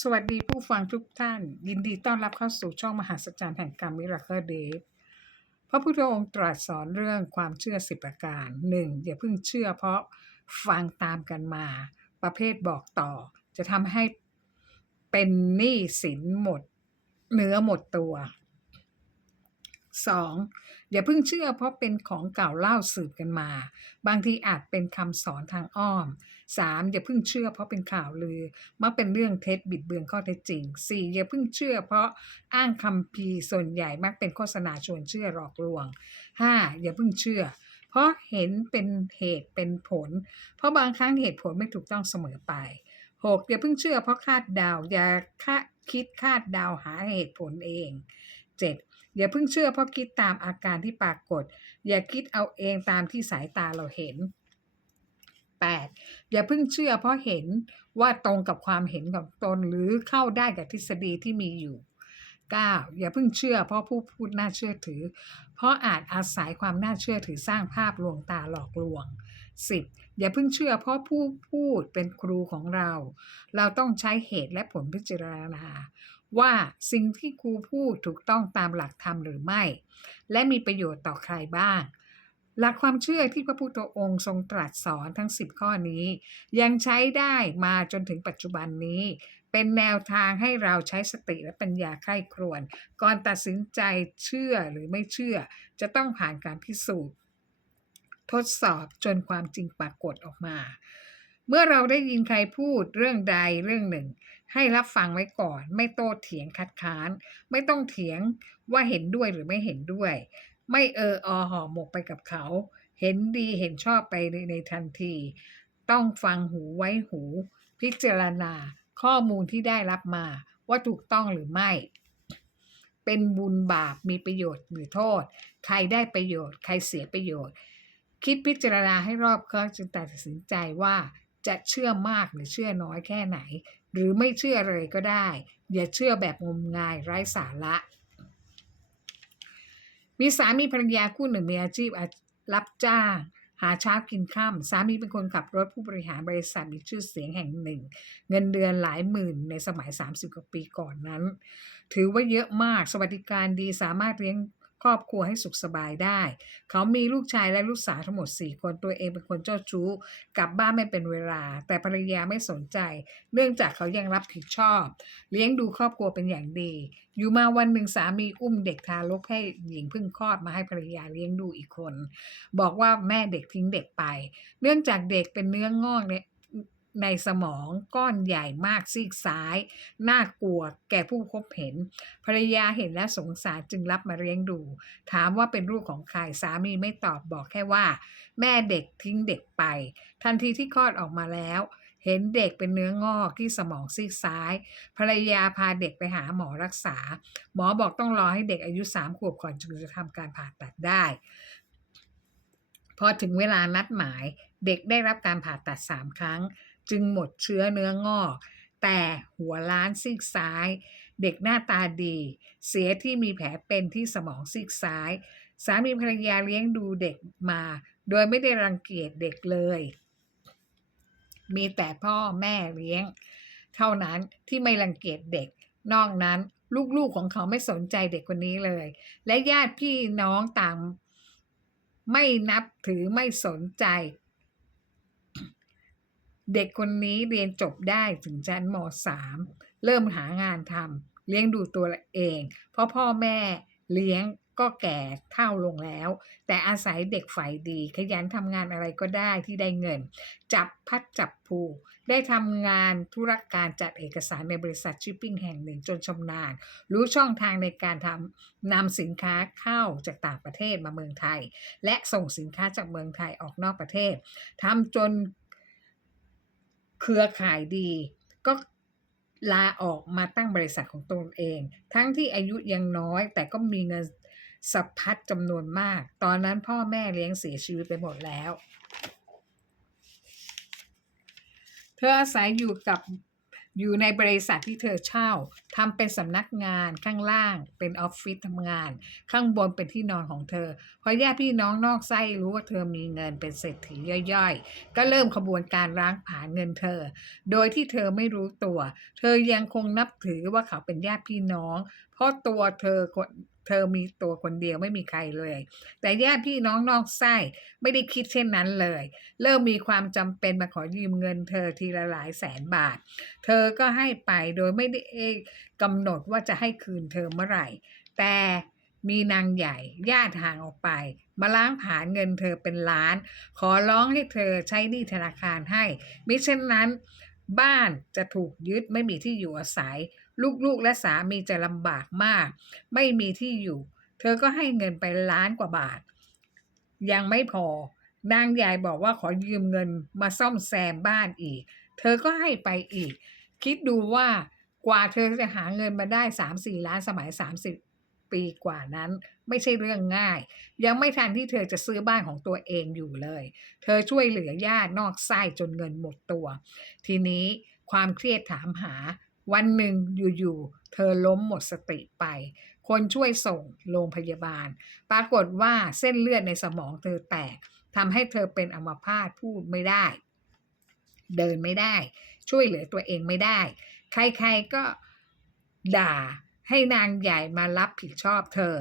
สวัสดีผู้ฟังทุกท่าน ยินดีต้อนรับเข้าสู่ช่องมหาสัจจรรย์แห่งกรรมิราเคิลเดทพระพุทธองค์ตรัสสอนเรื่องความเชื่อสิบประการหนึ่งอย่าเพิ่งเชื่อเพราะฟังตามกันมา ประเภทบอกต่อ จะทำให้เป็นหนี้สินหมดเนื้อหมดตัว 2. อย่าเพิ่งเชื่อเพราะเป็นของเก่าเล่าสืบกันมา บางทีอาจเป็นคำสอนทางอ้อม 3. อย่าเพิ่งเชื่อเพราะเป็นข่าวลือมักเป็นเรื่องเท็จบิดเบือนข้อเท็จจริง 4. อย่าเพิ่งเชื่อเพราะอ้างคำพีส่วนใหญ่มักเป็นโฆษณาชวนเชื่อหลอกลวง 5. อย่าเพิ่งเชื่อ เพราะเห็นเป็นเหตุเป็นผล เพราะบางครั้งเหตุผลไม่ถูกต้องเสมอไป 6. อย่าเพิ่งเชื่อเพราะคาดเดาอย่าคิดคาดเดาหาเหตุผลเอง 7. อย่าเพิ่งเชื่อเพราะคิดตามอาการที่ปรากฏ อย่าคิดเอาเองตามที่สายตาเราเห็น 8. อย่าเพิ่งเชื่อเพราะเห็นว่าตรงกับความเห็นของตนหรือเข้าได้กับทฤษฎีที่มีอยู่ 9. อย่าเพิ่งเชื่อเพราะผู้พูดน่าเชื่อถือ เพราะอาจอาศัยความน่าเชื่อถือสร้างภาพลวงตาหลอกลวง 10. อย่าเพิ่งเชื่อเพราะผู้พูดเป็นครูของเรา เราต้องใช้เหตุและผลพิจารณา ว่าสิ่งที่ครูพูดถูกต้องตามหลักธรรมหรือไม่ และมีประโยชน์ต่อใครบ้าง หลักความเชื่อที่พระพุทธองค์ทรงตรัสสอนทั้ง 10 ข้อนี้ ยังใช้ได้มาจนถึงปัจจุบันนี้ เป็นแนวทางให้เราใช้สติและปัญญาใคร่ครวญก่อนตัดสินใจเชื่อหรือไม่เชื่อ จะต้องผ่านการพิสูจน์ทดสอบจนความจริงปรากฏออกมา เมื่อเราได้ยินใครพูดเรื่องใดเรื่องหนึ่ง ให้รับฟังไว้ก่อน ไม่โต้เถียงคัดค้าน ไม่ต้องเถียงว่าเห็นด้วยหรือไม่เห็นด้วย ไม่เอออห่อหมกไปกับเขา เห็นดีเห็นชอบไปในในทันที ต้องฟังหูไว้หู พิจารณาข้อมูลที่ได้รับมาว่าถูกต้องหรือไม่ เป็นบุญบาปมีประโยชน์หรือโทษ ใครได้ประโยชน์ ใครเสียประโยชน์ คิดพิจารณาให้รอบคอบจึงตัดสินใจว่าจะเชื่อมากหรือเชื่อน้อยแค่ไหน หรือไม่เชื่อเลยก็ได้ อย่าเชื่อแบบงมงายไร้สาระ มีสามีภรรยาคู่หนึ่งมีอาชีพรับจ้างหาเช้ากินข้ามสามีเป็นคนขับรถผู้บริหารบริษัทมีชื่อเสียงแห่งหนึ่ง เงินเดือนหลายหมื่นในสมัย 30 กว่าปีก่อนนั้น ถือว่าเยอะมากสวัสดิการดีสามารถเลี้ยง ครอบครัวให้สุขสบายได้ เขามีลูกชายและลูกสาวทั้งหมด 4 คนตัวเองเป็นคนเจ้าชู้กลับบ้านไม่เป็นเวลา แต่ภรรยาไม่สนใจ เนื่องจากเขายังรับผิดชอบ เลี้ยงดูครอบครัวเป็นอย่างดี อยู่มาวันหนึ่งสามีอุ้มเด็กทารกให้หญิงเพิ่งคลอดมาให้ภรรยาเลี้ยงดูอีกคน บอกว่าแม่เด็กทิ้งเด็กไป เนื่องจากเด็กเป็นเนื้องอกเนี่ย ในสมองก้อนใหญ่มากซีกซ้าย น่ากลัวแก่ผู้พบเห็น ภรรยาเห็นและสงสารจึงรับมาเลี้ยงดู ถามว่าเป็นลูกของใครสามีไม่ตอบบอกแค่ว่า แม่เด็กทิ้งเด็กไป ทันทีที่คลอดออกมาแล้วเห็นเด็กเป็นเนื้องอกที่สมองซีกซ้าย ภรรยาพาเด็กไปหาหมอรักษา หมอบอกต้องรอให้เด็กอายุสามขวบก่อนจึงจะทำการผ่าตัดได้ พอถึงเวลานัดหมาย เด็กได้รับการผ่าตัดสามครั้ง จึงหมดเชื้อเนื้องอก แต่หัวล้านซีกซ้าย เด็กหน้าตาดี เสียที่มีแผลเป็นที่สมองซีกซ้าย สามีภรรยาเลี้ยงดูเด็กมา โดยไม่ได้รังเกียจเด็กเลย มีแต่พ่อแม่เลี้ยง เท่านั้นที่ไม่รังเกียจเด็ก นอกนั้นลูกๆของเขาไม่สนใจเด็กคนนี้เลย และญาติพี่น้องต่างไม่นับถือไม่สนใจ เด็กคนนี้เรียนจบได้ถึงชั้นม .3 เริ่มหางานทำเลี้ยงดูตัวเอง เพราะพ่อแม่เลี้ยงก็แก่เท่าลงแล้ว แต่อาศัยเด็กฝ่ายดี ขยันทำงานอะไรก็ได้ที่ได้เงิน จับพัดจับผูได้ทำงานธุรการจัดเอกสารในบริษัทชิปปิ้งแห่งหนึ่งจนชำนาญ รู้ช่องทางในการทำนำสินค้าเข้าจากต่างประเทศมาเมืองไทย และส่งสินค้าจากเมืองไทยออกนอกประเทศทำจน เครือข่ายดี ก็ลาออกมาตั้งบริษัทของตนเอง ทั้งที่อายุยังน้อย แต่ก็มีเงินสะพัดจำนวนมาก ตอนนั้นพ่อแม่เลี้ยงเสียชีวิตไปหมดแล้ว เธออาศัยอยู่กับ อยู่ในบริษัทที่เธอเช่าทำเป็นสำนักงานข้างล่างเป็นออฟฟิศทำงาน ข้างบนเป็นที่นอนของเธอพอญาติพี่น้องนอกไส้รู้ว่าเธอมีเงินเป็นเศรษฐีย่อยๆ ก็เริ่มขบวนการล้างผลาญเงินเธอ โดยที่เธอไม่รู้ตัว เธอยังคงนับถือว่าเขาเป็นญาติพี่น้อง เพราะตัวเธอคน เธอมีตัวคนเดียวไม่มีใครเลย แต่ญาติพี่น้องนอกไส้ไม่ได้คิดเช่นนั้นเลย เริ่มมีความจำเป็นมาขอยืมเงินเธอทีละหลายแสนบาท เธอก็ให้ไปโดยไม่ได้กำหนดว่าจะให้คืนเธอเมื่อไหร่ แต่มีนางใหญ่ญาติห่างออกไป มาล้างผลาญเงินเธอเป็นล้าน ขอร้องให้เธอใช้หนี้ธนาคารให้ มิเช่นนั้น บ้านจะถูกยึดไม่มีที่อยู่อาศัย ลูกๆและสามีจะลำบากมาก ไม่มีที่อยู่ เธอก็ให้เงินไปล้านกว่าบาท ยังไม่พอ นางยายบอกว่าขอยืมเงินมาซ่อมแซมบ้านอีก เธอก็ให้ไปอีก คิดดูว่ากว่าเธอจะหาเงินมาได้สามสี่ล้านสมัยสามสิบปีกว่านั้นไม่ใช่เรื่องง่าย ยังไม่ทันที่เธอจะซื้อบ้านของตัวเองอยู่เลย เธอช่วยเหลือญาตินอกไส้จนเงินหมดตัว ทีนี้ความเครียดถามหา วันหนึ่งอยู่ๆเธอล้มหมดสติไป คนช่วยส่งโรงพยาบาล ปรากฏว่าเส้นเลือดในสมองเธอแตกทำให้เธอเป็นอัมพาตพูดไม่ได้ เดินไม่ได้ ช่วยเหลือตัวเองไม่ได้ ใครๆก็ด่าให้นางใหญ่มารับผิดชอบเธอ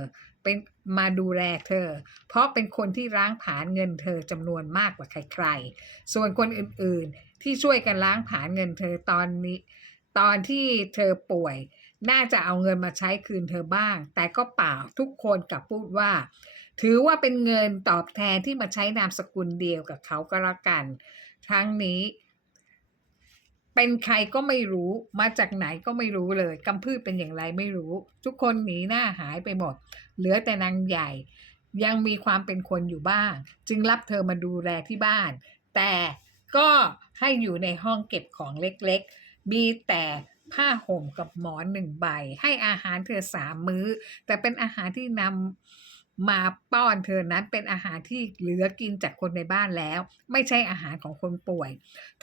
เป็นมาดูแลเธอ เพราะเป็นคนที่ล้างผลาญเงินเธอจำนวนมากกว่าใครๆ ส่วนคนอื่นๆที่ช่วยกันล้างผลาญเงินเธอตอนนี้ ตอนที่เธอป่วย น่าจะเอาเงินมาใช้คืนเธอบ้าง แต่ก็เปล่าทุกคนกลับพูดว่า ถือว่าเป็นเงินตอบแทนที่มาใช้นามสกุลเดียวกับเขาก็แล้วกัน ทั้งนี้ เป็นใครก็ไม่รู้มาจากไหนก็ไม่รู้เลยกำพืชเป็นอย่างไรไม่รู้ ทุกคนหนีหน้าหายไปหมด เหลือแต่นางใหญ่ ยังมีความเป็นคนอยู่บ้าง จึงรับเธอมาดูแลที่บ้าน แต่ก็ให้อยู่ในห้องเก็บของเล็กๆ มีแต่ผ้าห่มกับหมอนหนึ่งใบ ให้อาหารเธอสามมื้อ แต่เป็นอาหารที่นำมาป้อนเธอนั้นเป็นอาหารที่เหลือกินจากคนในบ้านแล้ว ไม่ใช่อาหารของคนป่วย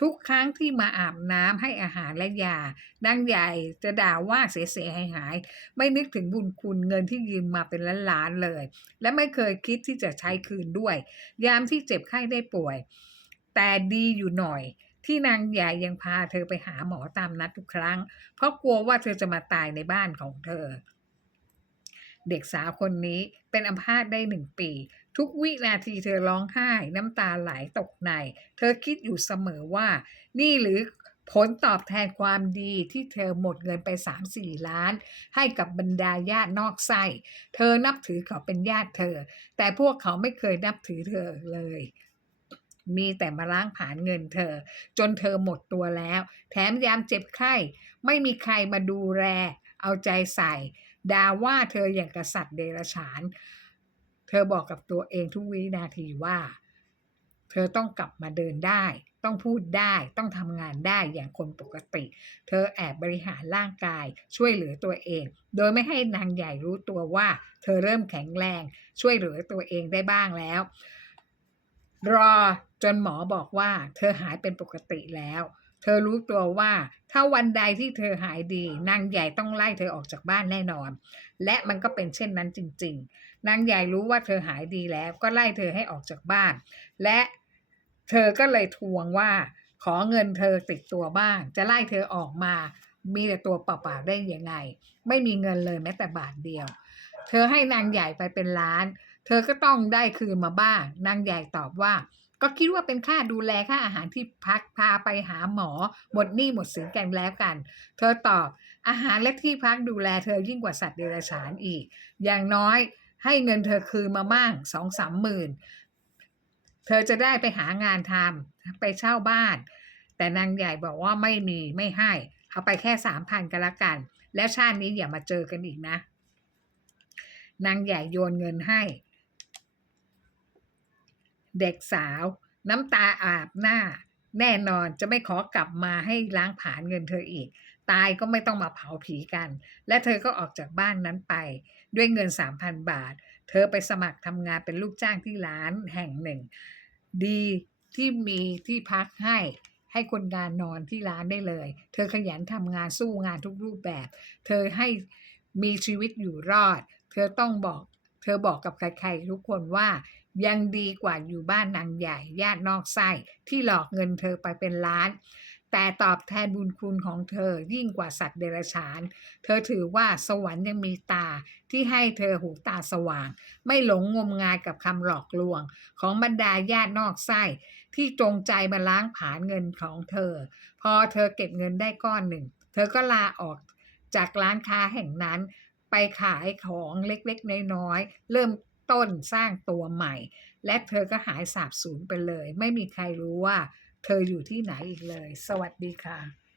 ทุกครั้งที่มาอาบน้ำให้อาหารและยานางใหญ่จะด่าว่าเสียหายหาย ไม่นึกถึงบุญคุณเงินที่ยืมมาเป็นล้านๆเลย และไม่เคยคิดที่จะใช้คืนด้วย ยามที่เจ็บไข้ได้ป่วย แต่ดีอยู่หน่อย ที่นางใหญ่ยังพาเธอไปหาหมอตามนัดทุกครั้ง เพราะกลัวว่าเธอจะมาตายในบ้านของเธอ เด็กสาวคนนี้เป็นอัมพาตได้หนึ่งปี ทุกวินาทีเธอร้องไห้น้ำตาไหลตกใน เธอคิดอยู่เสมอว่า นี่หรือผลตอบแทนความดีที่เธอหมดเงินไป 3 4 ล้าน ให้กับบรรดาญาตินอกไส้ เธอนับถือเขาเป็นญาติเธอ แต่พวกเขาไม่เคยนับถือเธอเลย มีแต่มาล้างผลาญเงินเธอ จนเธอหมดตัวแล้ว แถมยามเจ็บไข้ ไม่มีใครมาดูแลเอาใจใส่ด่าว่าเธออย่างกษัตริย์เดรัจฉาน เธอบอกกับตัวเองทุกวินาทีว่า เธอต้องกลับมาเดินได้ ต้องพูดได้ ต้องทำงานได้อย่างคนปกติ เธอแอบบริหารร่างกาย ช่วยเหลือตัวเอง โดยไม่ให้นางใหญ่รู้ตัวว่า เธอเริ่มแข็งแรง ช่วยเหลือตัวเองได้บ้างแล้ว รอ จนหมอบอกว่าเธอหายเป็นปกติแล้ว เธอรู้ตัวว่าถ้าวันใดที่เธอหายดี นางใหญ่ต้องไล่เธอออกจากบ้านแน่นอน และมันก็เป็นเช่นนั้นจริง ๆ นางใหญ่รู้ว่าเธอหายดีแล้วก็ไล่เธอให้ออกจากบ้าน และเธอก็เลยทวงว่า ขอเงินเธอติดตัวบ้าง จะไล่เธอออกมา มีแต่ตัวเปล่าๆได้ยังไง ไม่มีเงินเลยแม้แต่บาทเดียว เธอให้นางใหญ่ไปเป็นล้าน เธอก็ต้องได้คืนมาบ้าง นางใหญ่ตอบว่า ก็คิดว่าเป็นค่าดูแลค่าอาหารที่พักพาไปหาหมอ หมดหนี้หมดสินกันแล้วกัน เธอตอบอาหารและที่พักดูแลเธอยิ่งกว่าสัตว์เดรัจฉานอีก อย่างน้อยให้เงินเธอคืนมาบ้างสองสามหมื่นเธอจะได้ไปหางานทำไปเช่าบ้าน แต่นางใหญ่บอกว่าไม่มีไม่ให้ เอาไปแค่สามพันก็แล้วกัน แล้วชาตินี้อย่ามาเจอกันอีกนะ นางใหญ่โยนเงินให้ เด็กสาว น้ำตาอาบหน้า แน่นอนจะไม่ขอกลับมาให้ล้างผลาญเงินเธออีก ตายก็ไม่ต้องมาเผาผีกัน และเธอก็ออกจากบ้านนั้นไป ด้วยเงิน 3,000 บาท เธอไปสมัครทำงานเป็นลูกจ้างที่ร้านแห่งหนึ่ง ดีที่มีที่พักให้ให้คนงานนอนที่ร้านได้เลย เธอขยันทำงานสู้งานทุกรูปแบบ เธอให้มีชีวิตอยู่รอด เธอต้องบอก ธอบอกกับใครๆทุกคนว่ายังดีกว่าอยู่บ้านนางใหญ่ญาตินอกไส้ที่หลอกเงินเธอไปเป็นล้าน แต่ตอบแทนบุญคุณของเธอยิ่งกว่าสัตว์เดรัจฉาน เธอถือว่าสวรรค์ยังมีตาที่ให้เธอหูตาสว่าง ไม่หลงงมงายกับคำหลอกลวง ของบรรดาญาตินอกไส้ที่จงใจมาล้างผลาญเงินของเธอ พอเธอเก็บเงินได้ก้อนหนึ่ง เธอก็ลาออกจากร้านค้าแห่งนั้น ไปขายของเล็กๆ น้อยๆ เริ่มต้นสร้างตัวใหม่ และเธอก็หายสาบสูญไปเลย ไม่มีใครรู้ว่า เธออยู่ที่ไหนอีกเลย สวัสดีค่ะ